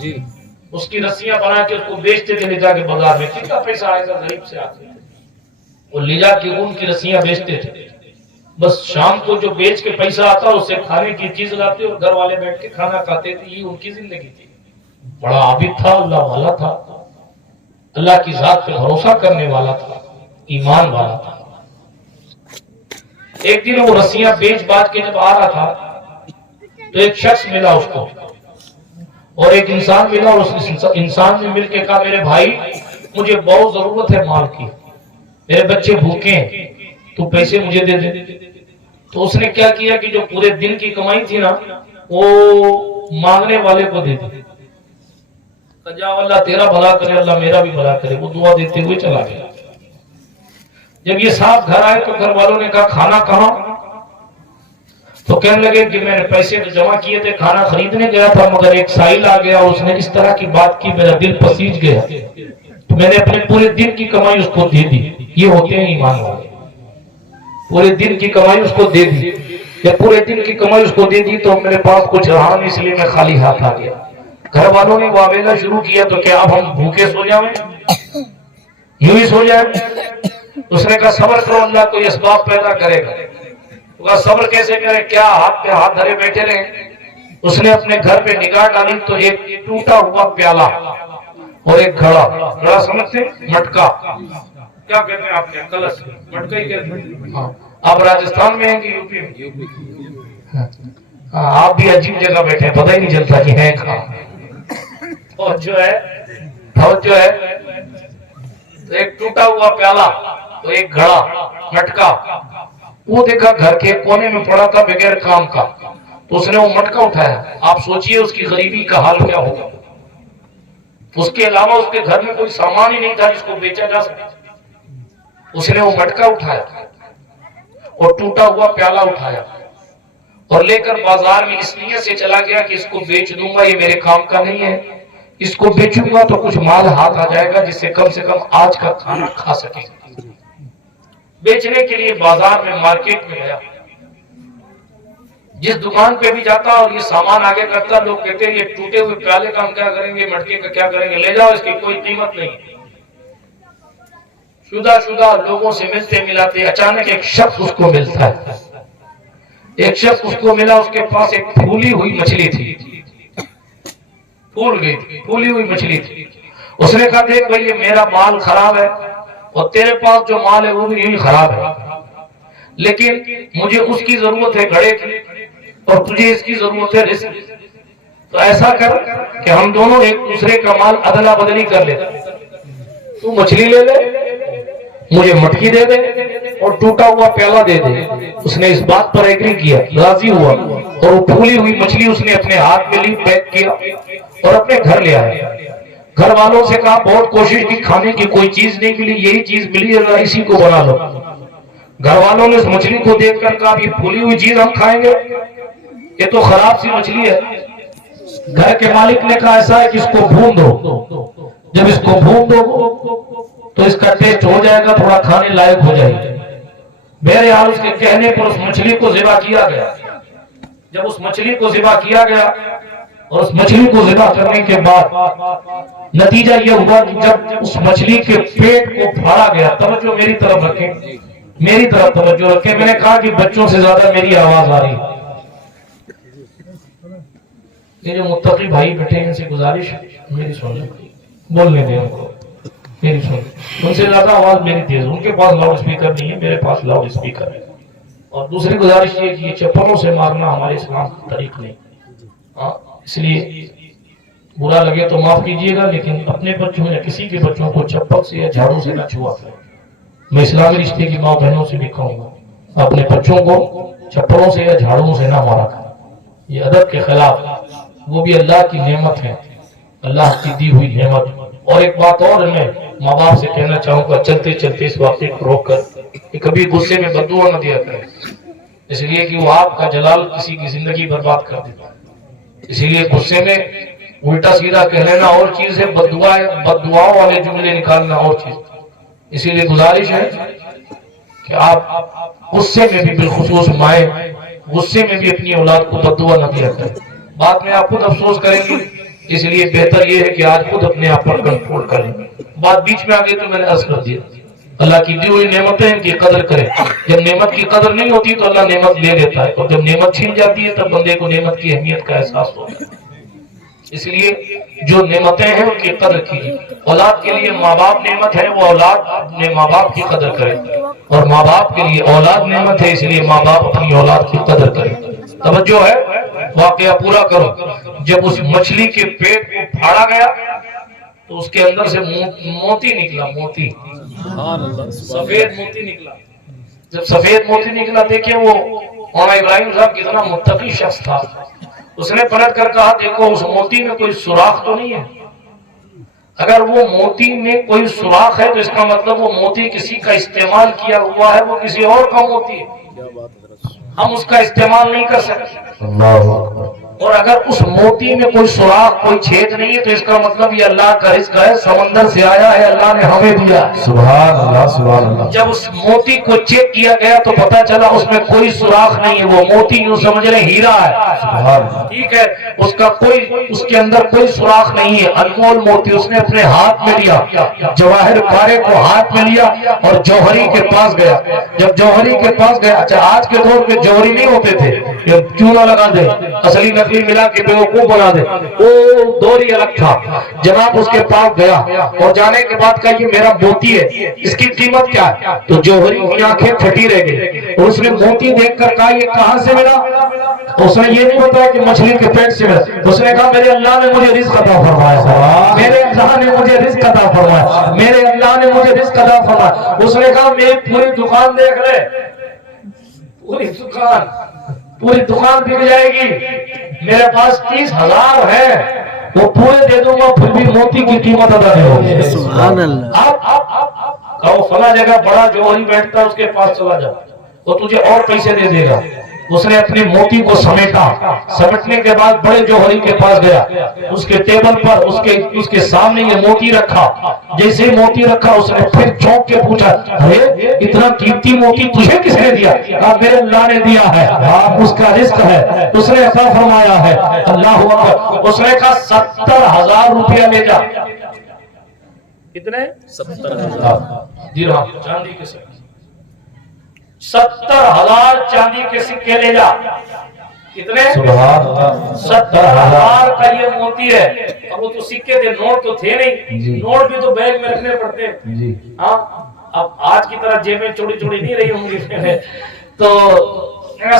جی اس کی رسیاں بنا کے اس کو بیچتے تھے لے جا کے بازار میں. کتنا پیسہ آئے گا غریب سے آتے تھے وہ لے جا کے ان کی رسیاں بیچتے تھے. بس شام کو جو بیچ کے پیسہ آتا اس سے کھانے کی چیز لاتے اور گھر والے بیٹھ کے کھانا کھاتے تھے. یہ ان کی زندگی تھی. بڑا عابد تھا, اللہ والا تھا, اللہ کی ذات پہ بھروسہ کرنے والا تھا, ایمان والا تھا. ایک دن وہ رسیاں بیچ باچ کے جب آ رہا تھا تو ایک شخص ملا اس کو اور ایک انسان ملا. اور اس انسان نے مل کے کہا میرے بھائی مجھے بہت ضرورت ہے مال کی, میرے بچے بھوکے ہیں, تو پیسے مجھے دے دے. تو اس نے کیا کیا کہ جو پورے دن کی کمائی تھی نا وہ مانگنے والے کو دے دی. جا اللہ تیرا بھلا کرے, اللہ میرا بھی بھلا کرے. وہ دعا دیتے ہوئے چلا گیا. جب یہ صاحب گھر آئے تو گھر والوں نے کہا کھانا کہاں؟ تو کہنے لگے کہ میں نے پیسے جمع کیے تھے, کھانا خریدنے گیا تھا, مگر ایک سائل آ گیا اور اس نے اس طرح کی بات کی میرا دل پسیج گیا, تو میں نے اپنے پورے دن کی کمائی اس کو دے دی. یہ ہوتے ہیں ایمان والے. پورے دن کی کمائی اس کو دے دی. جب پورے دن کی کمائی اس کو دے دی تو میرے پاس کچھ رہا نہیں, اس لیے میں خالی ہاتھ آ گیا. گھر والوں نے واویلا شروع کیا تو کیا اب ہم بھوکے سو جائیں, یوں ہی سو جائیں؟ اس نے کہا صبر کرو, اللہ کوئی اسباب پیدا کرے گا. صبر کیسے کرے, کیا ہاتھ پہ ہاتھ دھرے بیٹھے رہے. اس نے اپنے گھر پہ نگاہ ڈالی تو ایک ٹوٹا ہوا پیالہ اور ایک گھڑا, گھڑا سمجھتے مٹکا, کیا کہتے ہیں آپ کے کلش, مٹکا ہی کہتے ہیں. آپ راجستھان میں ہیں کہ یو پی میں؟ آپ بھی عجیب جگہ بیٹھے ہیں, پتہ ہی نہیں چلتا کہ ہیں کہاں. اور جو ہے ایک ٹوٹا ہوا پیالہ تو ایک گھڑا مٹکا. وہ دیکھا گھر کے کونے میں پڑا تھا بغیر کام کا, تو اس نے وہ مٹکا اٹھایا. آپ سوچئے اس کی غریبی کا حال کیا ہوگا. اس کے علاوہ اس کے گھر میں کوئی سامان ہی نہیں تھا جس کو بیچا جا سکتا. اس نے وہ مٹکا اٹھایا اور ٹوٹا ہوا پیالہ اٹھایا اور لے کر بازار میں اس نیت سے چلا گیا کہ اس کو بیچ دوں گا, یہ میرے کام کا نہیں ہے, اس کو بیچوں گا تو کچھ مال ہاتھ آ جائے گا جس سے کم آج کا کھانا کھا سکے. بیچنے کے لیے بازار میں مارکیٹ میں گیا. جس دکان پہ بھی جاتا اور یہ سامان آگے کرتا, لوگ کہتے ہیں یہ ٹوٹے ہوئے پیالے کا ہم کیا کریں گے, مٹکے کا کیا کریں گے, لے جاؤ, اس کی کوئی قیمت نہیں. شدہ لوگوں سے ملتے ملاتے اچانک ایک شخص اس کو ملتا ہے. ایک شخص اس کو ملا, اس کے پاس ایک پھولی ہوئی مچھلی تھی, پھول گئی تھی, پھولی ہوئی مچھلی تھی. اس نے کہا دیکھ بھائی یہ میرا مال خراب ہے اور تیرے پاس جو مال ہے وہ بھی یہی خراب ہے, لیکن مجھے اس کی ضرورت ہے گھڑے کی اور تجھے اس کی ضرورت ہے رزق. تو ایسا کر کہ ہم دونوں ایک دوسرے کا مال ادلا بدلی کر لیں. تو مچھلی لے لے, مجھے مٹکی دے دے اور ٹوٹا ہوا پیالہ دے دے. اس نے اس بات پر ایگری کیا, راضی ہوا, اور وہ پھولی ہوئی مچھلی اس نے اپنے ہاتھ میں لی, پیک کیا اور اپنے گھر لے آیا. گھر والوں سے کہا بہت کوشش کی, کھانے کی کوئی چیز نہیں ملی, یہی چیز ملی ہے, اسی کو بنا لو. گھر والوں نے اس مچھلی کو دیکھ کر کہا یہ پھولی ہوئی چیز ہم کھائیں گے, یہ تو خراب سی مچھلی ہے. گھر کے مالک نے کہا ایسا ہے کہ اس کو بھون دو, جب اس کو بھون دو تو اس کا ٹیسٹ ہو جائے گا, تھوڑا کھانے لائق ہو جائے گا. بہرحال اس کے کہنے پر اس مچھلی کو ذبح کیا گیا. جب اس مچھلی کو ذبح کیا گیا اور اس مچھلی کو ذبح کرنے کے بعد نتیجہ یہ ہوا کہ جب اس مچھلی کے پیٹ کو پھاڑا گیا, توجہ میری طرف رکھیں, میری طرف توجہ رکھیں. میں نے کہا کہ بچوں سے زیادہ میری آواز آ رہی. میرے متقی بھائی بیٹھے ہیں, ان سے گزارش میری سن لیں, بولنے دیں ان کو, میری سن. ان سے زیادہ آواز میری تیز, ان کے پاس لاؤڈ اسپیکر نہیں ہے, میرے پاس لاؤڈ اسپیکر ہے. اور دوسری گزارش یہ کہ یہ چپلوں سے مارنا ہمارے اسلام کا طریق نہیں. اس لیے برا لگے تو معاف کیجیے گا, لیکن اپنے بچوں یا کسی کے بچوں کو چپل سے یا جھاڑو سے نہ چھوا کریں. میں اسلامی رشتے کی ماں بہنوں سے بھی کہوں گا اپنے بچوں کو چپلوں سے یا جھاڑوؤں سے نہ مارا کریں, یہ ادب کے خلاف, وہ بھی اللہ کی نعمت ہے, اللہ کی دی ہوئی نعمت. اور ایک بات اور میں ماں باپ سے کہنا چاہوں گا چلتے چلتے اس واقعے کو روک کر کہ کبھی غصے میں بد دعا نہ دیا کریں, اس لیے کہ وہ آپ کا جلال کسی کی زندگی برباد کر دیتا ہے. اسی لیے غصے میں الٹا سیدھا کہہ لینا اور چیز ہے, بد دعاؤں والے جملے نکالنا اور چیز. اسی لیے گزارش ہے کہ آپ غصے میں بھی, بالخصوص مائیں غصے میں بھی اپنی اولاد کو بد دعا نہ دیا کریں. بعد میں آپ خود افسوس کریں گے اس لیے بہتر یہ ہے کہ آج خود اپنے آپ پر کنٹرول کریں. بات بیچ میں آ گئی تو میں نے عرض کر دیا. اللہ کی دی ہوئی نعمتیں ان کی قدر کریں. جب نعمت کی قدر نہیں ہوتی تو اللہ نعمت لے لیتا ہے، اور جب نعمت چھین جاتی ہے تب بندے کو نعمت کی اہمیت کا احساس ہوتا ہے. اس لیے جو نعمتیں ہیں ان کی قدر کیجیے. اولاد کے لیے ماں باپ نعمت ہے، وہ اولاد اپنے ماں باپ کی قدر کرے، اور ماں باپ کے لیے اولاد نعمت ہے، اس لیے ماں باپ اپنی اولاد کی قدر کرے. توجہ ہے، واقعہ پورا کرو. جب اس مچھلی کے پیٹ کو پھاڑا گیا تو اس کے اندر سے موتی نکلا، موتی، سفید موتی نکلا. جب سفید موتی نکلا، دیکھیں وہ مولانا ابراہیم صاحب کتنا متقی شخص تھا. اس نے پلٹ کر کہا دیکھو اس موتی میں کوئی سوراخ تو نہیں ہے. اگر وہ موتی میں کوئی سوراخ ہے تو اس کا مطلب وہ موتی کسی کا استعمال کیا ہوا ہے، وہ کسی اور کا موتی ہے، ہم اس کا استعمال نہیں کر سکتے. اور اگر اس موتی میں کوئی سوراخ، کوئی چھید نہیں ہے تو اس کا مطلب یہ اللہ کا رزق ہے، سمندر سے آیا ہے، اللہ نے ہمیں دیا. سبحان اللہ سبحان اللہ. جب اس موتی کو چیک کیا گیا تو پتا چلا اس میں کوئی سوراخ نہیں ہے، وہ موتی یوں سمجھ رہے ہیرا ہے. ٹھیک ہے، اس کا کوئی، اس کے اندر کوئی سوراخ نہیں ہے، انمول موتی. اس نے اپنے ہاتھ میں لیا، جواہر کارے کو ہاتھ میں لیا اور جوہری کے پاس گیا. جب جوہری کے پاس گیا، اچھا آج کے دور میں جوہری نہیں ہوتے تھے، کیوں نہ لگا دے، اصلی نقلی ملا کے بیوقوف بنا دے، وہ دور ہی الگ تھا. جناب اس کے پاس گیا اور جانے کے بعد کہا یہ میرا موتی ہے، اس کی قیمت کیا ہے؟ تو جوہری کی آنکھیں پھٹی رہ گئی اور اس نے موتی دیکھ کر کہا یہ کہاں سے ملا؟ تو اس نے یہ نہیں بتایا کہ مچھلی کے پیٹ سے ملا. اس نے کہا میرے اللہ نے مجھے رزق عطا فرمایا، میرے اللہ نے مجھے رزق عطا فرمایا، میرے اللہ نے مجھے رزق عطا فرمایا. اس نے کہا میری پوری دکان دیکھ لے، پوری دکان بک جائے گی، میرے پاس 30,000 ہے، وہ پورے دے دوں گا پھر بھی موتی کی قیمت ادا نہیں ہوگی. سبحان اللہ. کہو فلاں جگہ بڑا جوہری بیٹھتا ہے اس کے پاس چلا جا، وہ تجھے اور پیسے دے دے گا. اس نے اپنی موتی کو سمیٹا، سمیٹنے کے بعد بڑے جوہری کے پاس گیا، اس کے ٹیبل پر اس کے سامنے یہ موتی رکھا. جیسے موتی رکھا اس نے پھر چونک کے پوچھا ارے اتنا قیمتی موتی تجھے کس نے دیا؟ کہا میرے اللہ نے دیا ہے، اس کا رزق ہے، اس نے عطا فرمایا ہے. اللہ اکبر. اس نے کہا 70,000 روپیہ لے جا. کتنے؟ 70,000 درہم چاندی کے سکے. 70,000 چاندی کے سکے لے جا. کتنے؟ 70,000 کا یہ موتی ہے. اب وہ تو سکے تھے، نوٹ تو تھے نہیں، نوٹ بھی تو بیگ میں رکھنے پڑتے. ہاں اب آج کی طرح جیبیں چوڑی چوڑی نہیں رہی ہوں گی. تو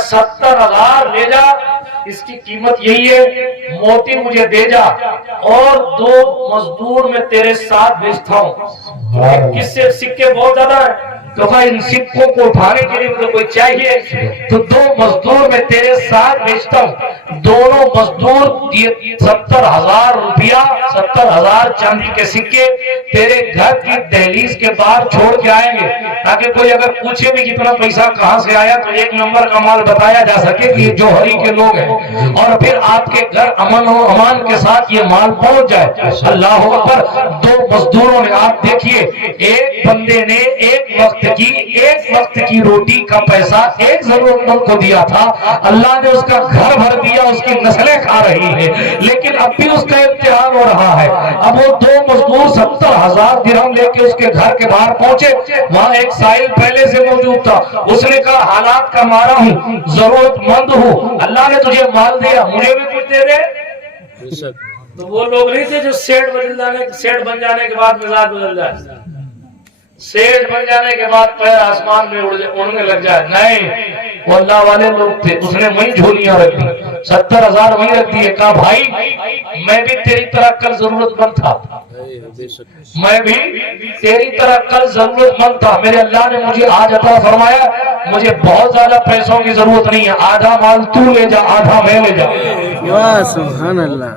70,000 لے جا، اس کی قیمت یہی ہے، موتی مجھے دے جا اور 2 مزدور میں تیرے ساتھ بھیجتا ہوں. کس سے سکے بہت زیادہ ہے تو ان سکوں کو اٹھانے کے لیے مجھے کوئی چاہیے، تو 2 مزدور میں تیرے ساتھ بھیجتا ہوں. دونوں مزدور 70,000 روپیہ، 70,000 چاندی کے سکے تیرے گھر کی دہلیز کے باہر چھوڑ کے آئیں گے، تاکہ کوئی اگر پوچھے بھی کتنا پیسہ کہاں سے آیا تو 1 نمبر کا مال بتایا جا سکے کہ یہ جوہری کے لوگ ہیں، اور پھر آپ کے گھر امن و امان کے ساتھ یہ مال پہنچ جائے. اللہ اکبر. 2 مزدوروں نے، آپ دیکھیے، ایک بندے نے ایک وقت کی روٹی کا پیسہ ایک ضرورت مند کو دیا تھا، اللہ نے اس کا گھر بھر دیا، اس کی نسلیں کھا رہی ہیں، لیکن اب بھی اس کا امتحان ہو رہا ہے. اب وہ 2 مزدور 70,000 درہم لے کے اس کے گھر کے باہر پہنچے. وہاں ایک سائل پہلے سے موجود تھا. اس نے کہا حالات کا مارا ہوں، ضرورت مند ہوں، اللہ نے تجھے مال دیا، مجھے بھی کچھ دے دے. تو وہ لوگ نہیں تھے جو سیٹ بن جانے کے بعد مزاج بدل جائے، سیٹ بن جانے کے بعد پیر آسمان میں اڑنے لگ جائے. نہیں، وہ اللہ والے لوگ تھے. اس نے وہیں جھولیاں رکھ دی، 70,000 وہیں رکھ دیے. کہا بھائی میں بھی تیری طرح کل ضرورت مند تھا، میں بھی تیری طرح کل ضرورت مند تھا، میرے اللہ نے مجھے آج عطا فرمایا، مجھے بہت زیادہ پیسوں کی ضرورت نہیں ہے، آدھا مال تو لے جا، آدھا میں لے جا. سبحان اللہ.